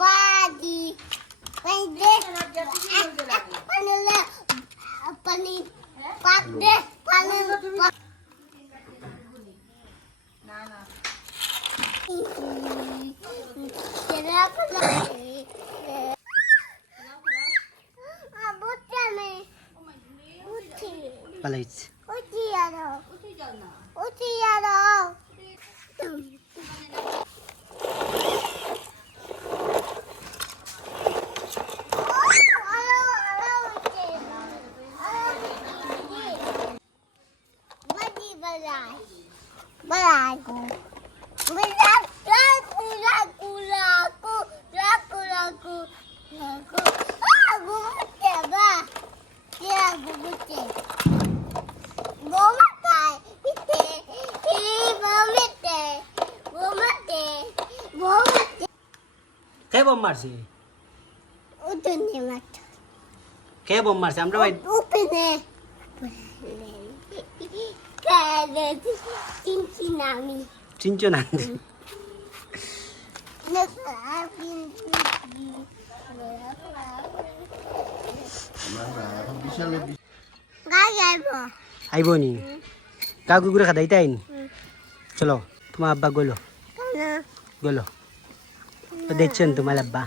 Badi. Pande. Panile. Pani. Pakde. Panile. না Kira pala. Abutame. Uti. পালাইছে Uti yaro. উঠে যাও না Uti yaro. Balago. Laku. Ah, gumute ba? Ya, gumute. Gumate. Ite. Gumate. কে bomb মারছে Udune mat. কে bomb মারছে আমরা ভাই Upene. Kade. Cincinnati. চিনছো না আইবো নি কাকু করে খাদাই তাই চলো তোমার আব্বা গেলো গেলো তো দেখছেন তোমার আব্বা